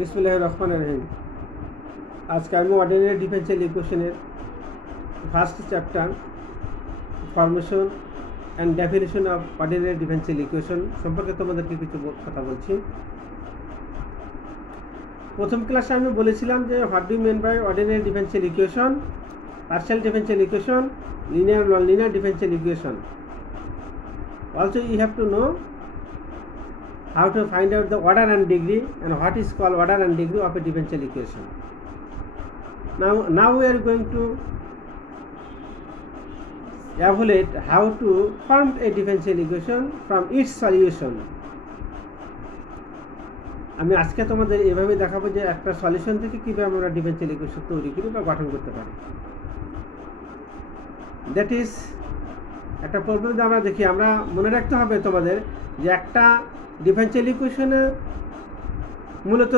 বিসমিল্লাহির রহমানির রহিম। আজকে আমি অর্ডিনারি ডিফারেনশিয়াল ইকুয়েশনের first chapter formation and definition of ordinary differential equation সম্পর্কে তোমাদেরকে কিছু কথা বলছি। প্রথম ক্লাসে আমি বলেছিলাম যে what do mean by ordinary differential equation, partial differential equation, linear non-linear differential equation. Also you have to know how to find out the order and degree and what is called order and degree of a differential equation. Now we are going to evaluate how to form a differential equation from its solution. আমি আজকে তোমাদের এভাবে দেখাবো যে একটা solution থেকে কিভাবে আমরা ডিফারেনশিয়াল ইকুয়েশন তৈরি করি বা গঠন করতে পারি। দ্যাট ইজ একটা প্রবলেম যে আমরা দেখি, আমরা মনে রাখতে হবে তোমাদের যে একটা ডিফারেনশিয়াল ইকুয়েশনে মূলত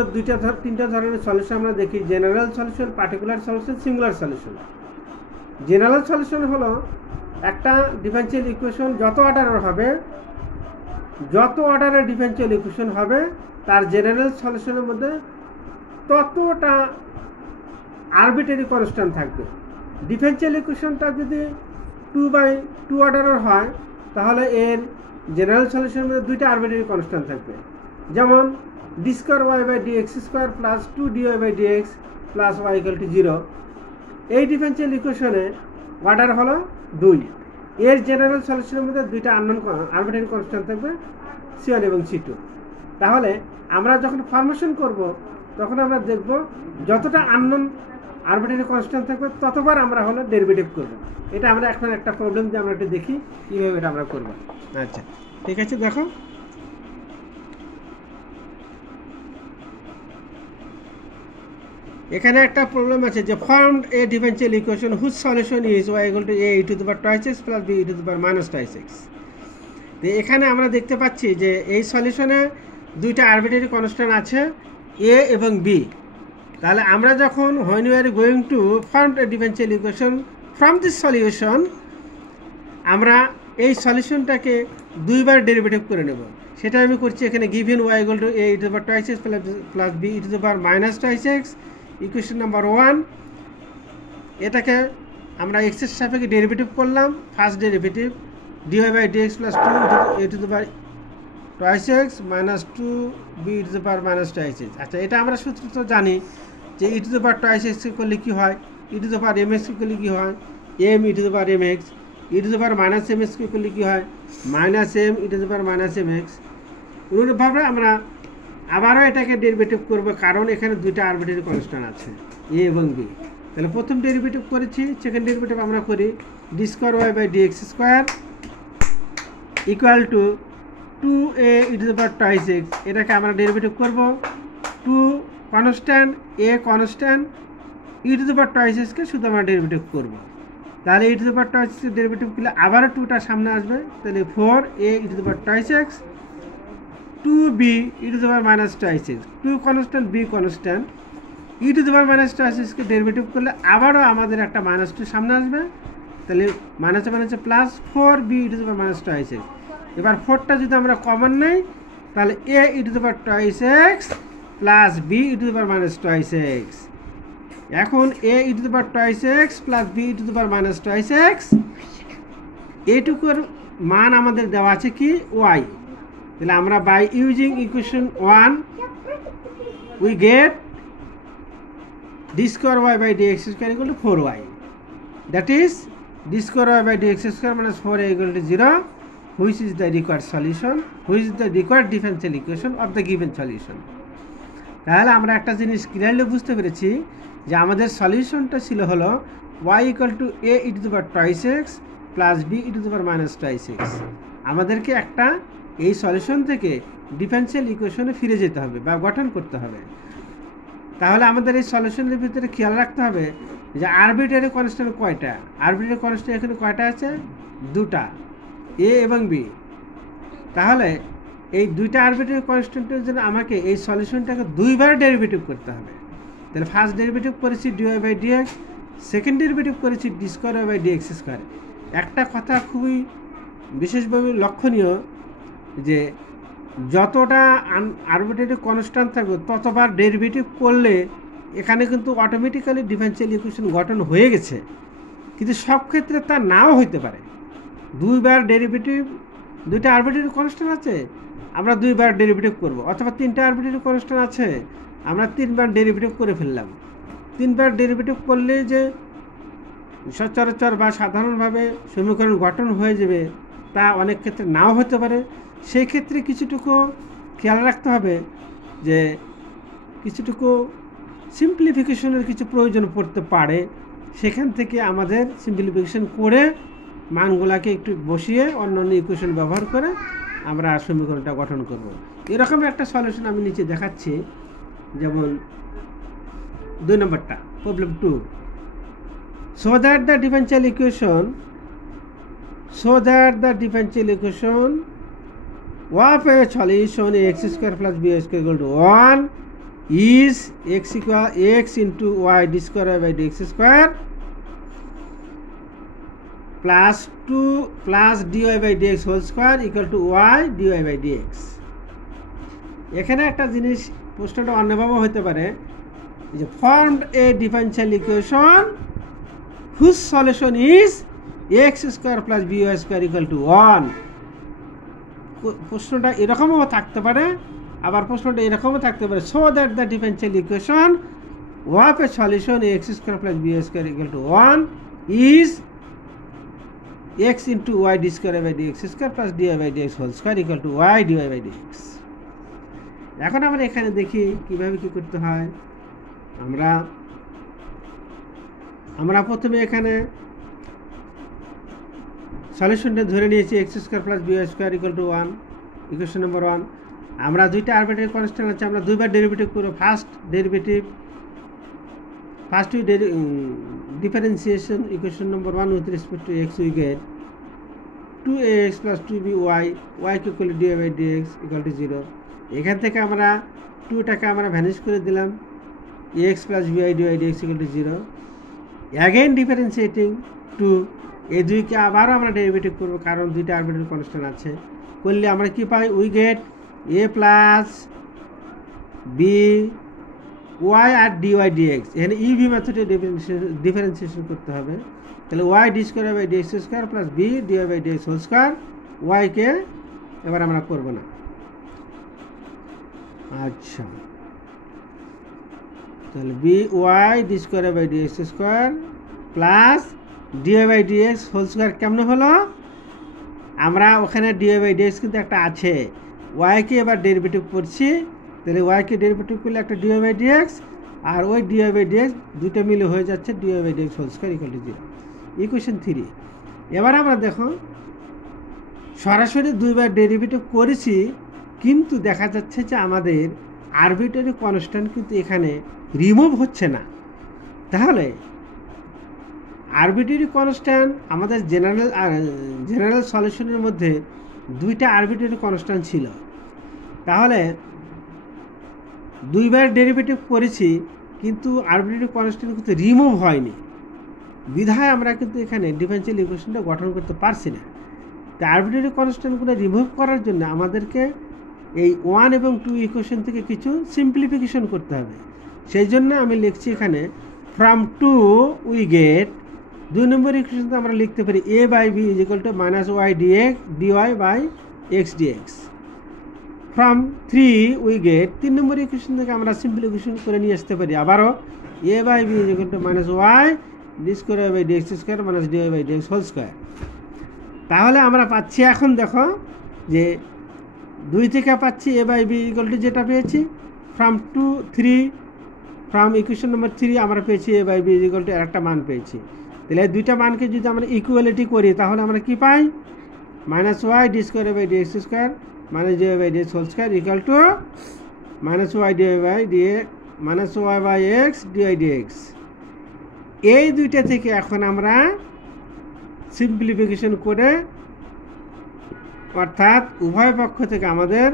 তিনটা ধরনের সলিউশন আমরা দেখি: general solution, particular solution, singular solution. General solution হলো একটা ডিফারেনশিয়াল ইকুয়েশন যত অর্ডারের ডিফারেনশিয়াল ইকুয়েশন হবে তার জেনারেল সলিউশনের মধ্যে ততটা আরবিট্রারি কনস্ট্যান্ট থাকবে। ডিফারেনশিয়াল ইকুয়েশনটা যদি 2/2 অর্ডারের হয় তাহলে এর জেনারেল সলিউশনের মধ্যে দুইটা আরবিট্রারি কনস্ট্যান্ট থাকবে, যেমন D square Y by D x square plus 2dy by D X plus Y equal to 0। এই ডিফারেনশিয়াল ইকুয়েশনে অর্ডার হলো 2, এর জেনারেল সলিউশনের মধ্যে দুইটা আননোন আরবিট্রারি কনস্ট্যান্ট থাকবে, C1 এবং C2। তাহলে আমরা যখন ফর্মেশন করব তখন আমরা দেখব যতটা আননোন আরবিট্রারি কনস্ট্যান্ট থাকবে ততবার আমরা হলো ডেরিভেটিভ করব। এটা আমরা এখন একটা প্রবলেম দিয়ে আমরা একটু দেখি কীভাবে এটা আমরা করব। আচ্ছা, ঠিক আছে, দেখো এখানে একটা প্রবলেম আছে যে formed a differential equation whose solution is y equal to a e to the power twice x plus b e to the power minus twice x। তো এখানে আমরা দেখতে পাচ্ছি যে এই সলিউশনে দুইটা আরবিট্রারি কনস্ট্যান্ট আছে, a এবং b। তাহলে আমরা যখন when we are going to form a differential equation from this solution, আমরা এই সলিউশনটাকে দুইবার ডেরিভেটিভ করে নেব। সেটা আমি করছি এখানে given y equal to a e to the power twice x plus b e to the power minus twice x, equation number 1। এটাকে আমরা x এর সাপেক্ষে ডেরিভেটিভ করলাম, first derivative dy by dx plus 2 a to the power twice x minus 2b e to the power minus twice x। আচ্ছা, এটা আমরা সূত্র তো জানি যে e to the power twice x করলে কী হয়, e to the power mx করলে কী হয়, m e to the power mx, e to the power minus mx করলে কী হয়, minus m e to the power minus mx। অনুরূপভাবে আমরা আবারও এটাকে ডেরিভেটিভ করব, কারণ এখানে দুইটা আরবিট্রারি কনস্ট্যান্ট আছে a এবং b। তাহলে প্রথম ডেরিভেটিভ করেছি, সেকেন্ড ডেরিভেটিভ আমরা করি D square Y by D x square equal to 2a e to the power twice x। এটাকে আমরা ডেরিভেটিভ করব 2 constant, a constant, e to the power twice x কে শুধু আমরা ডেরিভেটিভ করব। তাহলে e to the power twice x ডেরিভেটিভ করলে আবারও 2টা সামনে আসবে, তাহলে 4a e to the power twice x 2b e to the power minus twice x। 2 constant, b constant, e to the power minus twice x K derivative করলে আবারও আমাদের একটা মাইনাস 2 সামনে আসবে, তাহলে মাইনাসে মাইনাসে plus 4b e to the power minus twice x। এবার 4টা যদি আমরা কমন নেই তাহলে a e to the power twice x plus b e to the power minus twice x। এখন a e to the power twice x plus b e to the power minus twice x, এটুকুর মান আমাদের দেওয়া আছে কি y। তাহলে আমরা by using equation 1 we get D square Y by D x square equal to 4y। That is D square Y by D x square minus 4a equal to 0, which is the required solution, which is the required differential equation of the given solution. তাহলে আমরা একটা জিনিস clearly বুঝতে পেরেছি যে আমাদের সলিউশনটা ছিল হলো y equal to a e to the power twice x plus b e to the power minus twice x। আমাদেরকে একটা এই সলিউশন থেকে ডিফারেনশিয়াল ইকুয়েশনে ফিরে যেতে হবে বা গঠন করতে হবে। তাহলে আমাদের এই সলিউশনের ভিতরে খেয়াল রাখতে হবে যে আরবিট্রারি কনস্ট্যান্ট কয়টা। আরবিট্রারি কনস্ট্যান্ট এখানে কয়টা আছে, 2টা, a এবং b। তাহলে এই দুইটা আরবিট্রারি কনস্ট্যান্টের জন্য আমাকে এই সলিউশনটাকে দুইবার ডেরিভেটিভ করতে হবে। তাহলে ফার্স্ট ডেরিভেটিভ করেছি dy by dx, second derivative করেছি D square Y by dx square. একটা কথা খুবই বিশেষভাবে লক্ষণীয় যে যতটা আরবিট্রারি কনস্ট্যান্ট থাকবে ততবার ডেরিভেটিভ করলে এখানে কিন্তু অটোমেটিক্যালি ডিফারেনশিয়াল ইকুয়েশন গঠন হয়ে গেছে, কিন্তু সব ক্ষেত্রে তা নাও হইতে পারে। দুইবার ডেরিভেটিভ, দুইটা আরবিট্রারি কনস্ট্যান্ট আছে, আমরা দুইবার ডেরিভেটিভ করব, অথবা তিনটা আরবিট্রারি কনস্ট্যান্ট আছে, আমরা তিনবার ডেরিভেটিভ করে ফেললাম। তিনবার ডেরিভেটিভ করলে যে সচরাচর বা সাধারণভাবে সমীকরণ গঠন হয়ে যাবে তা অনেক ক্ষেত্রে নাও হতে পারে। সেই ক্ষেত্রে কিছুটুকু খেয়াল রাখতে হবে যে কিছুটুকু সিম্পলিফিকেশনের কিছু প্রয়োজন পড়তে পারে, সেখান থেকে আমাদের সিম্পলিফিকেশন করে মানগুলাকে একটু বসিয়ে অন্যান্য ইকুয়েশন ব্যবহার করে আমরা সমীকরণটা গঠন করব। এরকম একটা সলিউশন আমি নিচে দেখাচ্ছি। যেমন 2 নম্বরটা, problem 2, so that the differential equation of a solution x square plus b square equal to 1 is x into y d square by dx square plus 2 plus dy by dx whole square equal to y dy by dx। এখানে একটা জিনিস প্রশ্নটা অন্যভাবে হতে পারে যে formed a differential equation whose solution is x square plus by square equal to 1। প্রশ্নটা এরকমও থাকতে পারে, আবার প্রশ্নটা এরকমও থাকতে পারে so that the differential equation of a solution x square plus b square equal to 1 is x into y d square by dx square plus dy by dx whole square equal to y dy by dx। এখন আমরা এখানে দেখি কিভাবে কি করতে হয়। আমরা প্রথমে এখানে সলিউশনটা ধরে নিয়েছি x square plus B square equal to 1, equation number 1। আমরা দুইটা আরবিট্রারি কনস্ট্যান্ট আছে, আমরা দুইবার ডেরিভেটিভ করব। First differentiation equation number 1 with respect to x we get 2ax plus 2by y equal two dy by dx equal to 0। এখান থেকে আমরা 2টাকে আমরা ভ্যানিশ করে দিলাম, ax plus by dy dx equal to 0। Again differentiating 2, এই দুইকে আবারও আমরা ডেরিভেটিভ করব কারণ দুইটা আরবিট্রারি কনস্ট্যান্ট আছে। করলে আমরা কি পাই? We get a plus B Y আর ডিওয়াই ডিএক্স। এখানে ইভি মেথডে ডিফারেন্সিয়েশন করতে হবে। তাহলে Y D square by dx square plus B D Y by dx whole square, ওয়াইকে এবার আমরা করব না। আচ্ছা, তাহলে B Y D square by dx square plus dy by dx whole square কেমন হলো? আমরা ওখানে ডিওয়াই বাই ডিএক্স কিন্তু একটা আছে, ওয়াইকে এবার ডেরিভেটিভ করছি। তাহলে ওয়াইকে ডেরিভেটিভ করলে একটা ডিওয়াই বাই ডিএক্স, আর ওই ডিওয়াই বাই ডিএক্স দুটো মিলে হয়ে যাচ্ছে DY by dx whole square equal to 0। Equation 3। এবার আমরা দেখো সরাসরি দুইবার ডেরিভেটিভ করেছি, কিন্তু দেখা যাচ্ছে যে আমাদের আরবিট্রারি কনস্ট্যান্ট কিন্তু এখানে রিমুভ হচ্ছে না। তাহলে আরবিট্রারি কনস্ট্যান্ট আমাদের জেনারেল সলিউশনের মধ্যে দুইটা আরবিট্রারি কনস্ট্যান্ট ছিল, তাহলে দুইবার ডেরিভেটিভ করেছি কিন্তু আরবিট্রারি কনস্ট্যান্ট কিন্তু রিমুভ হয়নি, বিধায় আমরা কিন্তু এখানে ডিফারেনশিয়াল ইকুয়েশনটা গঠন করতে পারছি না। তো আরবিট্রারি কনস্ট্যান্টগুলো রিমুভ করার জন্য আমাদেরকে এই 1 এবং 2 ইকুয়েশন থেকে কিছু সিম্পলিফিকেশন করতে হবে। সেই জন্য আমি লিখছি এখানে ফ্রম 2 উই গেট, 2 নম্বর ইকুয়েশনটা আমরা লিখতে পারি a by B is equal to minus Y DX DY by X DX. From 3 we get, 3 number equation থেকে আমরা সিম্পলিফিকেশন করে নিয়ে আসতে পারি আবারও a by B is equal to minus Y D square by dx square minus dy by dx whole square. তাহলে আমরা পাচ্ছি, এখন দেখো যে 2 থেকে পাচ্ছি a by B equal to যেটা পেয়েছি ফ্রম 2 3, ফ্রম ইকুয়েশন নম্বর 3 আমরা পেয়েছি a by B equal to একটা মান পেয়েছি। তাহলে এই দুইটা মানকে যদি আমরা ইকুয়ালিটি করি তাহলে আমরা কি পাই? Minus Y D square by dx square minus dy by dx whole square equal to minus Y dy by D X minus Y by X D Y D X. এই দুইটা থেকে এখন আমরা সিম্পলিফিকেশন করে, অর্থাৎ উভয় পক্ষ থেকে আমাদের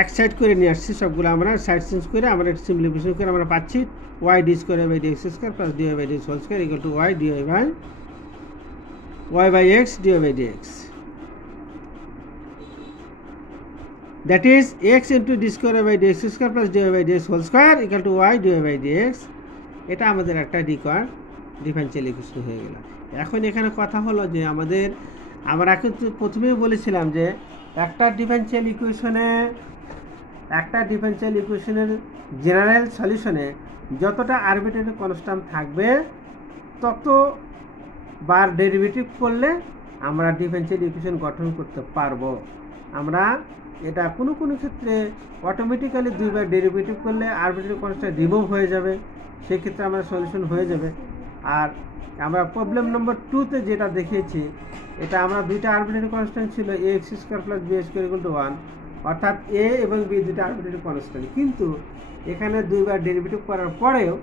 এক সাইড করে নিয়ে আসছি, সবগুলো আমরা সাইড চেঞ্জ করে আমরা সিম্পলিফিকেশন করে আমরা পাচ্ছি Y D square by dx square plus dy by dx whole square equal to Y dy by y by x dy by dx. That is x into d square by dx square plus dy by dx whole square equal to y dy by dx. এটা আমাদের একটা required differential equation হয়ে গেল। এখন এখানে কথা হলো যে আমরা প্রথমেই বলেছিলাম যে একটা ডিফারেনশিয়াল ইকুয়েশনের জেনারেল সলিউশনে যতটা আরবিট্রারি কনস্ট্যান্ট থাকবে তত বার ডেরিভেটিভ করলে আমরা ডিফারেনশিয়াল ইকুয়েশন গঠন করতে পারবো। আমরা এটা কোনো ক্ষেত্রে অটোমেটিক্যালি দুইবার ডেরিভেটিভ করলে আরবিট্রারি কনস্ট্যান্ট রিমুভ হয়ে যাবে, সেক্ষেত্রে আমরা সলিউশন হয়ে যাবে। আর আমরা প্রবলেম নম্বর 2তে যেটা দেখিয়েছি, এটা আমরা দুইটা আরবিট্রারি কনস্ট্যান্ট ছিল ax square plus b square equal to 1, অর্থাৎ a এবং b দুইটা আরবিট্রারি কনস্ট্যান্ট, কিন্তু এখানে দুইবার ডেরিভেটিভ করার পরেও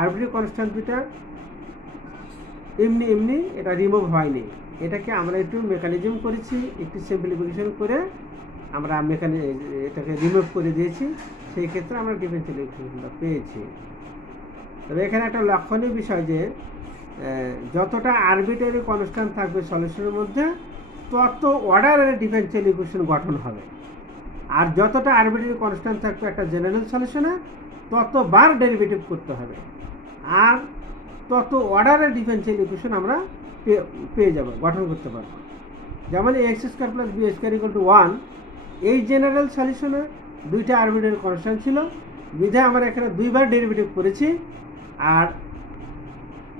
আরবিট্রারি কনস্ট্যান্ট দুইটা এমনি এটা রিমুভ হয়নি। এটাকে আমরা একটু মেকানিজম করেছি, একটু সিম্পলিফিকেশন করে আমরা এটাকে রিমুভ করে দিয়েছি, সেই ক্ষেত্রে আমরা ডিফারেনশিয়াল ইকুয়েশনটা পেয়েছি। তবে এখানে একটা লক্ষণীয় বিষয় যে যতটা আরবিট্রারি কনস্ট্যান্ট থাকবে সলিউশনের মধ্যে তত অর্ডারের ডিফারেনশিয়াল ইকুয়েশন গঠন হবে, আর যতটা আরবিট্রারি কনস্ট্যান্ট থাকবে একটা জেনারেল সলিউশনে ততবার ডেরিভেটিভ করতে হবে, আর তত অর্ডারের ডিফারেনশিয়াল ইকুয়েশন আমরা পেয়ে যাব, গঠন করতে পারবো। যেমন ax square plus b square equal to 1, এই জেনারেল সলিউশনে দুইটা আরবিট্রারি কনস্ট্যান্ট ছিল, বিধায় আমরা এখানে দুইবার ডেরিভেটিভ করেছি, আর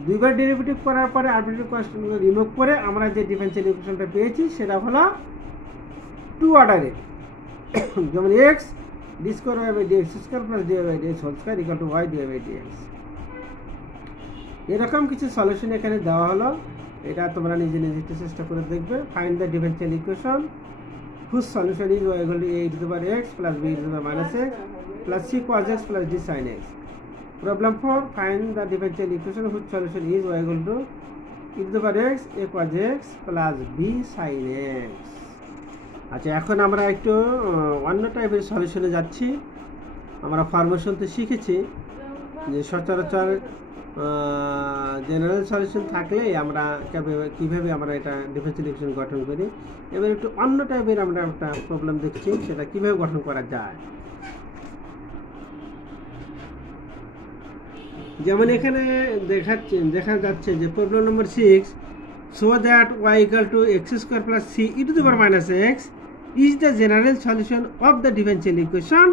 দুইবার ডেরিভেটিভ করার পরে আরবিট্রারি কনস্ট্যান্টকে রিমুভ করে আমরা যে ডিফারেনশিয়াল ইকুয়েশনটা পেয়েছি সেটা হলো 2 অর্ডারে। যেমন x d square y by dx square plus dy by dx whole square equal to y dy by dx। এরকম কিছু সলিউশন এখানে দেওয়া হলো, এটা তোমরা নিজে একটু চেষ্টা করে দেখবে। Find the differential equation whose solution is y equal to a to the power x plus b to the power minus x plus c cos x plus d sin x। Problem 4, find the differential equation whose solution is y equal to e to the power x a cos x plus b sin x। আচ্ছা, এখন আমরা একটু অন্য টাইপের সলিউশনে যাচ্ছি। আমরা formation তো শিখেছি যে সচরাচর জেনারেল সলিউশন থাকলে আমরা কীভাবে আমরা এটা ডিফারেনশিয়াল ইকুয়েশন গঠন করি। এবার একটু অন্য টাইপের আমরা একটা প্রবলেম দেখছি, সেটা কীভাবে গঠন করা যায়। যেমন এখানে দেখা যাচ্ছে যে problem number 6, show that y equal to x square plus c e to the power minus x is the general solution of the differential equation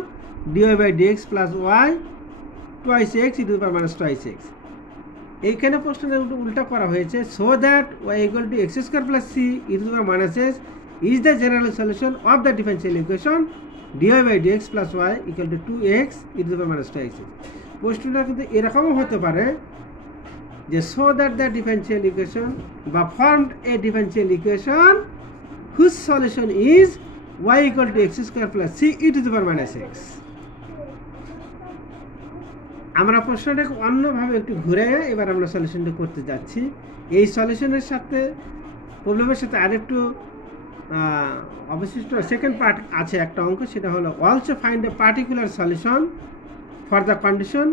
dy by dx plus y twice x e to the power minus twice x। এইখানে প্রশ্নটা উল্টা করা হয়েছে, show that y equal to x square plus c e to the power minus x is the general solution of the differential equation dy by dx plus y equal to 2x e to the power minus twice x। প্রশ্নটা কিন্তু এরকমও হতে পারে যে show that the differential equation বা formed a differential equation whose solution is y equal to x square plus c e to the power minus x। আমরা প্রশ্নটাকে অন্যভাবে একটু ঘুরে এবার আমরা সলিউশনটা করতে যাচ্ছি। এই সলিউশনের সাথে প্রবলেমের সাথে আরেকটু অবশিষ্ট সেকেন্ড পার্ট আছে একটা অঙ্ক, সেটা হলো also find a particular solution for the condition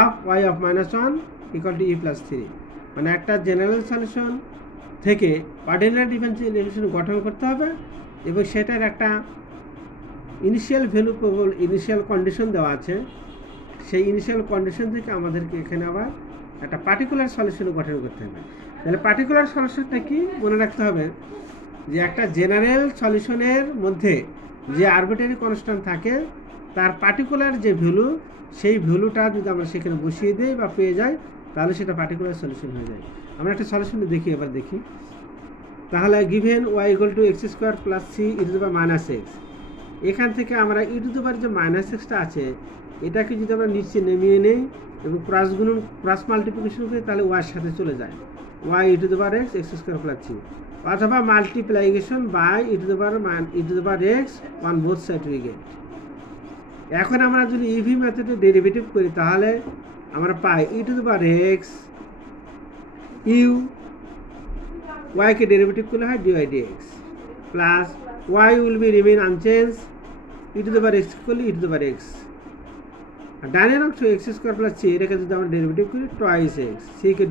of y of minus 1 equal to e plus 3। মানে একটা জেনারেল সলিউশন থেকে অর্ডিনারি ডিফারেনশিয়াল ইকুয়েশন গঠন করতে হবে এবং সেটার একটা ইনিশিয়াল ভ্যালু ইনিশিয়াল কন্ডিশন দেওয়া আছে, সেই ইনিশিয়াল কন্ডিশন থেকে আমাদেরকে এখানে আবার একটা পার্টিকুলার সলিউশন গঠন করতে হবে। তাহলে পার্টিকুলার সলিউশনটা কি মনে রাখতে হবে যে একটা জেনারেল সলিউশনের মধ্যে যে আরবিট্রারি কনস্ট্যান্ট থাকে তার পার্টিকুলার যে ভ্যালু, সেই ভ্যালুটা যদি আমরা সেখানে বসিয়ে দিই বা পেয়ে যাই তাহলে সেটা পার্টিকুলার সলিউশন হয়ে যায়। আমরা একটা সলিউশন দেখি, এবার দেখি। তাহলে given y equal to x square plus c e to the power minus x, এখান থেকে আমরা e টু দি পাওয়ার যে মাইনাস এক্সটা আছে এটাকে যদি আমরা নিচে নেমিয়ে নেই এবং ক্রস মাল্টিপ্লিকেশন করি তাহলে y এর সাথে চলে যায়, y e to the power x x square plus c, অথবা multiplication by e to the power x on both side we get. এখন আমরা যদি ইভি মেথডে ডেরিভেটিভ করি তাহলে আমরা পাই e to the power x u, y কে ডেরিভেটিভ করলে হয় dy dx plus y will be remain unchanged e to the power x করলে e to the power x আর ডানের অংশ এক্স স্কোয়ার প্লাস সি এটাকে যদি আমরা ডেরিভেটিভ করি টয়েস এক্স, সিকে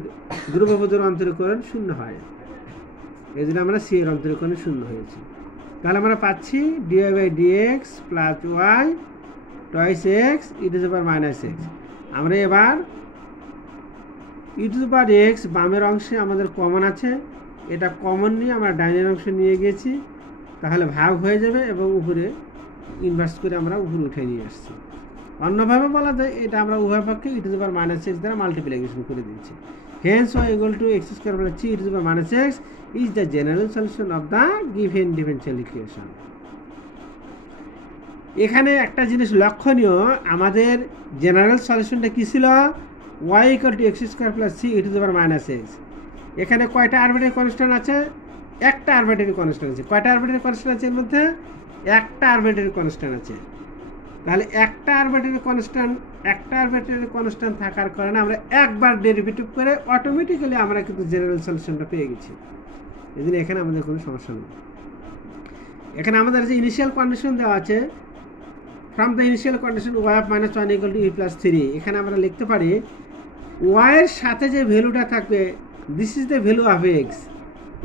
ধ্রুবপদের অন্তরীকরণ শূন্য হয়, এই জন্য আমরা সি এর অন্তরীকরণ শূন্য হয়েছে। তাহলে আমরা পাচ্ছি dy by dx plus y twice x e to the power minus x. আমরা এবার ই টু দি পাওয়ার এক্স বামের অংশে আমাদের কমন আছে, এটা কমন নিয়ে আমরা ডাইনের অংশে নিয়ে গেছি, তাহলে ভাগ হয়ে যাবে এবং উপরে ইনভার্স করে আমরা উপরে উঠে নিয়ে আসছি। অন্যভাবে বলা যায় এটা আমরা উভয় পক্ষে E to the power minus X দ্বারা মাল্টিপ্লিকেশন করে দিচ্ছি। Hence Y equal to X square plus C E to the power minus X is the general solution of the given differential equation. এখানে একটা জিনিস লক্ষণীয়, আমাদের জেনারেল সলিউশনটা কী ছিল? Y equal to X square plus C E to the power minus X. এখানে কয়টা আরবিট্রারি কনস্ট্যান্ট আছে? একটা আরবিট্রারি কনস্ট্যান্ট আছে। কয়টা আরবিট্রারি কনস্ট্যান্ট আছে এর মধ্যে? একটা আরবিট্রারি কনস্ট্যান্ট আছে। তাহলে একটা আরবিট্রারি কনস্ট্যান্ট থাকার কারণে আমরা একবার ডেরিভেটিভ করে অটোমেটিক্যালি আমরা কিন্তু জেনারেল সলিউশনটা পেয়ে গেছি। এই জন্য এখানে আমাদের কোনো সমস্যা নেই। এখানে আমাদের যে ইনিশিয়াল কন্ডিশন দেওয়া আছে, from the initial condition Y of minus one equal to E plus three, এখানে আমরা লিখতে পারি ওয়াইয়ের সাথে যে ভ্যালুটা থাকবে this is the value of X,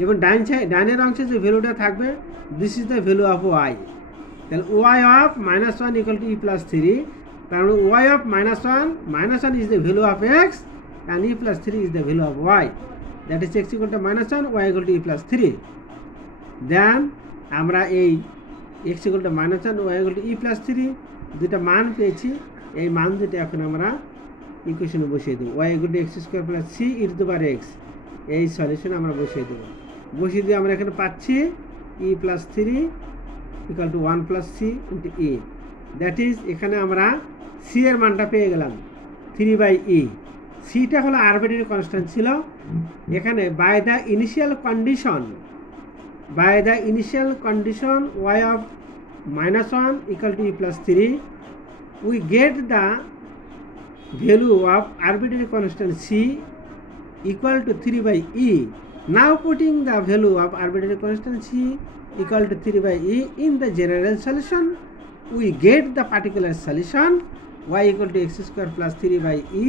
এবং ডাইনের অংশে যে ভ্যালুটা থাকবে this is the value of Y. তাহলে Y of minus one equal to E plus three, তার মানে Y of minus one is the value of X and E plus three is the value of Y, that is X equal to minus one Y equal to E plus three. Then আমরা এই X equal to minus one Y equal to E plus three দুটা মান পেয়েছি, এই মান দুটো এখন আমরা ইকুয়েশনে বসিয়ে দেবো। Y equal to X square plus C E to the power X, এই সলিউশন আমরা বসিয়ে দেবো। বসিয়ে দিয়ে আমরা এখানে পাচ্ছি E plus three equal to one plus C into E, that is এখানে আমরা সি এর মানটা পেয়ে গেলাম থ্রি বাই ই। সিটা হলো আরবিট্রারি কনস্ট্যান্ট ছিল। এখানে by the initial condition Y of minus one equal to E plus three, we get the value of arbitrary constant c equal to 3 by e. Now putting the value of arbitrary constant c equal to 3 by e in the general solution, we get the particular solution y equal to x square plus 3 by e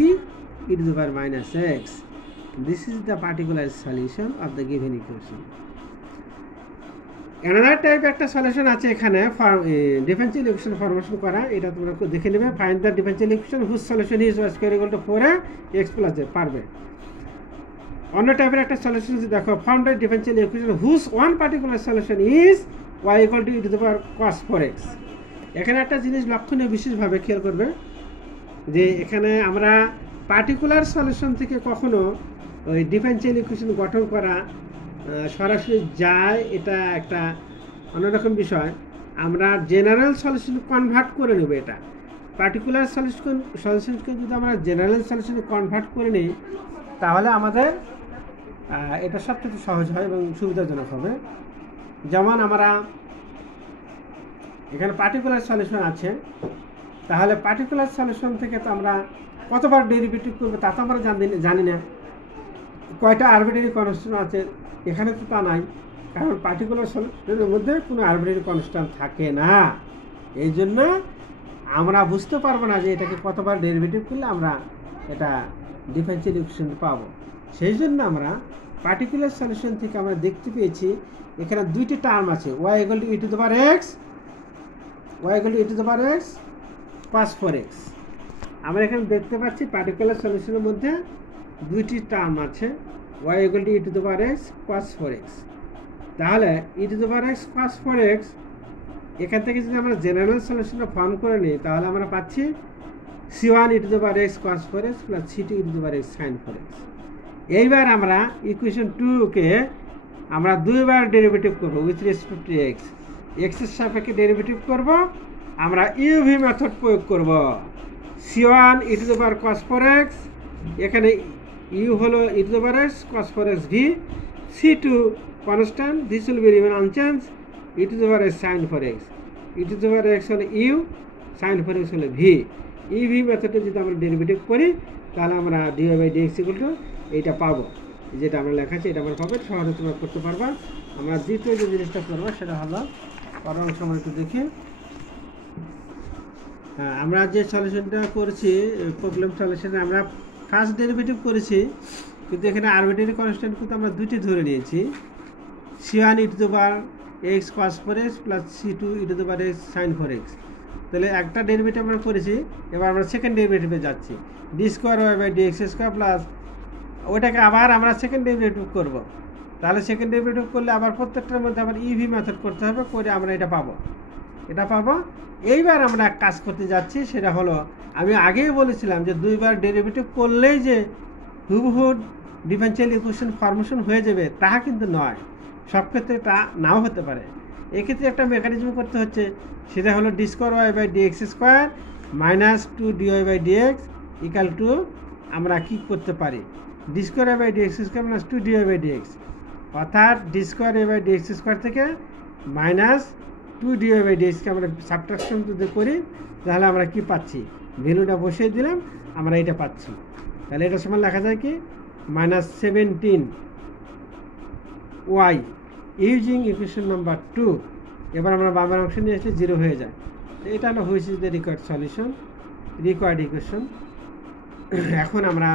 e to the power minus x. This is the particular solution of the given equation. Another type একটা solution আছে এখানে differential equation formation করা, এটা তোমরা দেখে নেবে। Find the differential equation whose solution is y square equal to 4x plus j, পারবে। অন্য টাইপের একটা সলিউশন দেখো, found the differential equation whose one particular solution is y equal to E to the power cos 4x। এখানে একটা জিনিস লক্ষণীয় বিশেষভাবে খেয়াল করবে যে এখানে আমরা পার্টিকুলার সলিউশন থেকে কখনো ওই ডিফারেনশিয়াল ইকুয়েশন গঠন করা সরাসরি যায়, এটা একটা অন্যরকম বিষয়। আমরা জেনারেল সলিউশন কনভার্ট করে নেব। এটা পার্টিকুলার সলিউশনকে যদি আমরা জেনারেল সলিউশনে কনভার্ট করে নিই তাহলে আমাদের এটা সবথেকে সহজ হয় এবং সুবিধাজনক হবে। যেমন আমরা এখানে পার্টিকুলার সলিউশন আছে, তাহলে পার্টিকুলার সলিউশন থেকে তো আমরা কতবার ডেরিভেটিভ করবো তা তো আমরা জানি না। কয়টা আরবিট্রারি কনস্ট্যান্ট আছে এখানে তো তা নাই, কারণ পার্টিকুলার সলিউশনের মধ্যে কোনো আরবিট্রারি কনস্ট্যান্ট থাকে না। এই জন্য আমরা বুঝতে পারবো না যে এটাকে কতবার ডেরিভেটিভ করলে আমরা এটা ডিফারেনশিয়াল ইকুয়েশন পাবো। সেই জন্য আমরা পার্টিকুলার সলিউশন থেকে আমরা দেখতে পেয়েছি এখানে দুইটি টার্ম আছে, y equal to E to the power x, y equal to E to the power x cos 4x। আমরা এখানে দেখতে পাচ্ছি পার্টিকুলার সলিউশনের মধ্যে দুইটি টার্ম আছে, y equal to E to the power x cos 4x। তাহলে E to the power x cos 4x এখান থেকে যদি আমরা জেনারেল সলিউশনটা ফর্ম করে নিই তাহলে আমরা পাচ্ছি c1 E to the power x cos 4x plus c2 E to the power x sin 4x। এইবার আমরা ইকুয়েশন 2 কে আমরা দুইবার ডেরিভেটিভ করব with respect to x, x এর সাপেক্ষে ডেরিভেটিভ করব, আমরা ইউভি মেথড প্রয়োগ করব। c1 E to the power cos 4x, এখানে ইউ হলো E to the power x cos 4x v, c2 constant, this will be remain unchange, E to the power x sin 4x, E to the power x হলো U, sin 4x হলো v। UV মেথডে যদি আমরা derivative করি তাহলে আমরা dy by dx equal to এইটা পাবো, যেটা আমরা লেখা আছে এটা আমরা পাবো, সহজে তোমরা করতে পারবা। আমরা দ্বিতীয় যে জিনিসটা করবো সেটা হলো পরের অংশ আমরা একটু দেখি। আমরা যে সলিউশনটা করেছি প্রবলেম সলিউশনে আমরা ফার্স্ট ডেরিভেটিভ করেছি, কিন্তু এখানে আরবিট্রারি কনস্ট্যান্ট কিন্তু আমরা দুটি ধরে নিয়েছি, c1 e to the power x cos 4x plus c2 e to the power x sin 4x। তাহলে একটা ডেরিভেটিভ আমরা করেছি, এবার আমরা সেকেন্ড ডেরিভেটিভে যাচ্ছি, d square Y by D x square plus ওইটাকে আবার আমরা সেকেন্ড ডেরিভেটিভ করব। তাহলে সেকেন্ড ডেরিভেটিভ করলে আবার প্রত্যেকটার মধ্যে আবার ইভি মেথড করতে হবে, করে আমরা এটা পাবো। এইবার আমরা এক কাজ করতে যাচ্ছি, সেটা হলো আমি আগেই বলেছিলাম যে দুইবার ডেরিভেটিভ করলেই যে হুবহু ডিফারেনশিয়াল ইকুয়েশন ফর্মেশন হয়ে যাবে তাহা কিন্তু নয়, সব ক্ষেত্রে তা নাও হতে পারে। এক্ষেত্রে একটা মেকানিজম করতে হচ্ছে, সেটা হলো D square Y by D x square minus 2 D Y by D X equal to আমরা কী করতে পারি, D square Y by D x square minus 2 D Y by D X, অর্থাৎ D square Y by D x square থেকে minus 2 D Y by ডিএক্সকে আমরা subtraction যদি করি তাহলে আমরা কি পাচ্ছি, ভ্যালুটা বসিয়ে দিলাম, আমরা এটা পাচ্ছি। তাহলে এটা সমান লেখা যায় কি minus 17 y using equation number 2। এবার আমরা বামের অংশ নিয়ে আসলে 0 হয়ে যায়। তো এটা হলো which is the required equation. এখন আমরা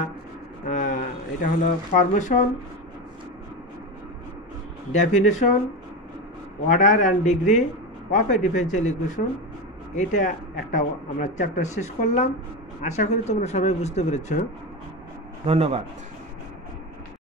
এটা হলো formation, definition, order and degree of A differential equation, এটা একটা আমরা চ্যাপ্টার শেষ করলাম। আশা করি তোমরা সবাই বুঝতে পেরেছ। ধন্যবাদ।